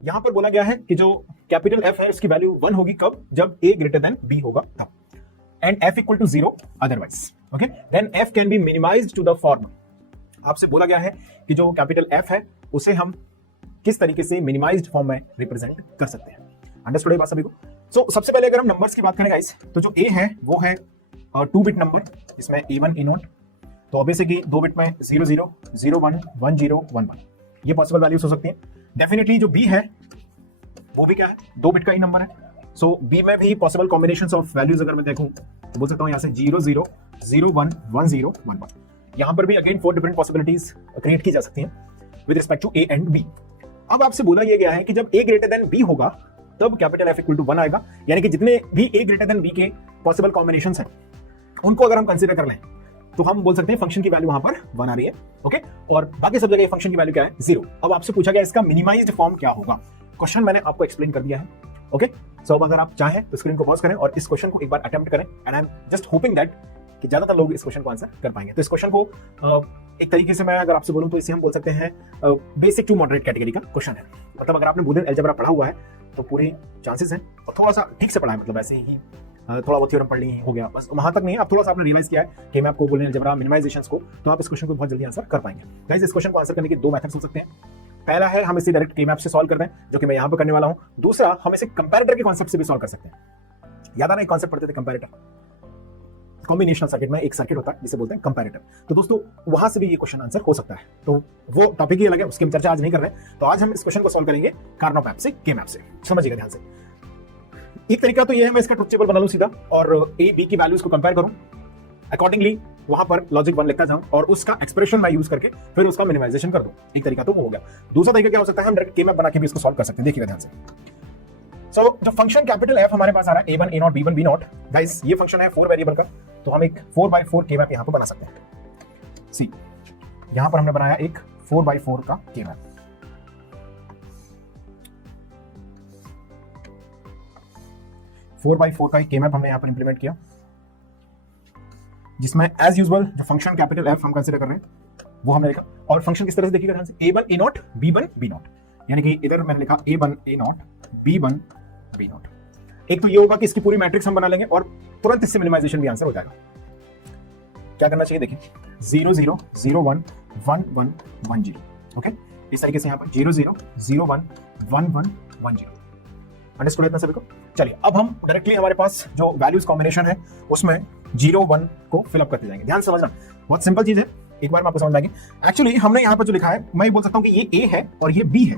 यहां पर बोला गया है कि जो कैपिटल एफ है उसकी वैल्यू 1 होगी कब, जब ए ग्रेटर देन बी होगा तब, and F equal to 0 otherwise. Okay, then F can be minimized to the form. आपसे बोला गया है कि जो कैपिटल एफ है उसे हम किस तरीके से मिनिमाइज्ड फॉर्म में रिप्रेजेंट कर सकते हैं। अंडरस्टूड है बात सभी को? सो सबसे पहले अगर हम नंबर्स की बात करें गाइस, तो जो ए है वो है 2 बिट नंबर, इसमें A1 A0, तो ऑब्वियसली 2 बिट में 00 01 10 11, ये पॉसिबल वैल्यूज हो सकती हैं। डेफिनेटली जो बी है वो भी क्या है, 2 बिट का ही नंबर है। सो बी में भी पॉसिबल कॉम्बिनेशंस ऑफ वैल्यूज अगर मैं देखूं तो बोल सकता हूं यहां से 00 01 10 11। यहां पर भी अगेन 4 डिफरेंट पॉसिबिलिटीज क्रिएट की जा सकती हैं with respect to A and B. अब आपसे बोला यह गया है कि जब ए ग्रेटर देन बी होगा तब कैपिटल एफ इक्वल टू 1 आएगा, यानी कि जितने भी ए ग्रेटर देन बी के पॉसिबल कॉम्बिनेशंस हैं उनको अगर हम कंसीडर कर लें तो हम बोल सकते हैं फंक्शन की वैल्यू वहां पर 1 आ रही है। ओके, और बाकी सब जगह फंक्शन की वैल्यू क्या है, 0। अब आपसे पूछा गया इसका मिनिमाइज्ड फॉर्म क्या होगा। क्वेश्चन मैंने आपको एक्सप्लेन कर दिया है। ओके, सो अब अगर आप चाहें तो स्क्रीन को पॉज करें और इस क्वेश्चन को एक बार अटेम्प्ट करें, and I am just hoping that कि ज्यादातर लोग इस क्वेश्चन को आंसर कर पाएंगे। तो इस क्वेश्चन को एक तरीके से मैं अगर आपसे बोलूं तो इसे हम बोल सकते हैं बेसिक टू मॉडरेट कैटेगरी का क्वेश्चन है। मतलब अगर आपने बूलियन अलजेब्रा पढ़ा हुआ है तो पूरे चांसेस हैं, और थोड़ा सा ठीक से पढ़ा है, मतलब ऐसे ही थोड़ा बहुत थ्योरम पढ़ ली हो गया, बस वहां तक नहीं है। अब थोड़ा सा आपने रियलाइज किया है कि मैं आपको बूलियन अलजेब्रा मिनिमाइजेशंस को, तो आप इस क्वेश्चन को बहुत जल्दी आंसर कर पाएंगे। गाइस, इस क्वेश्चन को आंसर करने के 2 मेथड्स हो सकते हैं। पहला है हम इसे डायरेक्ट के-मैप से सॉल्व कर दें, जो कि मैं यहां पर करने वाला हूं। दूसरा, हम इसे कंपैरेटर के कॉन्सेप्ट से भी सॉल्व कर सकते हैं। याद आ रहा है कॉन्सेप्ट पढ़ते थे कंपैरेटर, कॉम्बिनेशनल सर्किट में एक सर्किट होता है जिसे बोलते हैं कंपैरेटर। तो दोस्तों वहां से भी ये क्वेश्चन आंसर हो सकता है, तो वो टॉपिक ही अलग है, उसकी हम चर्चा आज नहीं कर रहे हैं। तो आज हम इस क्वेश्चन को सॉल्व करेंगे कार्नो मैप से, के मैप से। समझिएगा ध्यान से। एक तरीका तो ये है मैं इसका ट्रुथ टेबल बना लूं सीधा और ए बी की वैल्यूज को कंपेयर करूं, अकॉर्डिंगली वहां पर लॉजिक 1 लिखता जाऊं और उसका एक्सप्रेशन मैं यूज करके फिर उसका मिनिमाइजेशन कर दूं। एक तरीका तो वो हो गया। दूसरा तरीका क्या हो सकता है, हम डायरेक्ट के मैप बना के भी इसको सॉल्व कर सकते हैं। देखिएगा ध्यान से। सो जो फंक्शन कैपिटल एफ हमारे पास आ रहा है A1 A0 B1 B0, guys ये फंक्शन है 4 वेरिएबल का, तो हम एक 4x4 के मैप यहां पर बना सकते हैं। सी, यहां पर हमने बनाया एक 4x4 का के मैप। फोर बाई फोर का के मैप हमने यहां पर इंप्लीमेंट किया, जिसमें एज यूजुअल जो फंक्शन कैपिटल एफ हम कंसीडर कर रहे हैं वो हमने लिखा। और फंक्शन किस तरह से देखिएगा ध्यान से, A1 A0 B1 B0, यानी कि इधर मैंने लिखा A1 A0 B1 B0। एक तो ये होगा कि इसकी पूरी मैट्रिक्स हम बना लेंगे और तुरंत इससे मिनिमाइजेशन भी आंसर हो जाएगा। क्या करना चाहिए देखिए, 0 0 0 1 1 1 1 0। ओके, इस तरीके से यहां पर 0 0 0 1 1 1 1 0। अंडरस्टूड इतना सभी को? चलिए अब हम डायरेक्टली हमारे पास जो वैल्यूज कॉम्बिनेशन है उसमें 0 1 को फिलअप करते जाएंगे। ध्यान से समझना, बहुत सिंपल चीज है, एक बार में आपको समझ आएगी। एक्चुअली हमने यहाँ पर जो लिखा है, मैं ये बोल सकता हूँ कि ये ए है और ये बी है।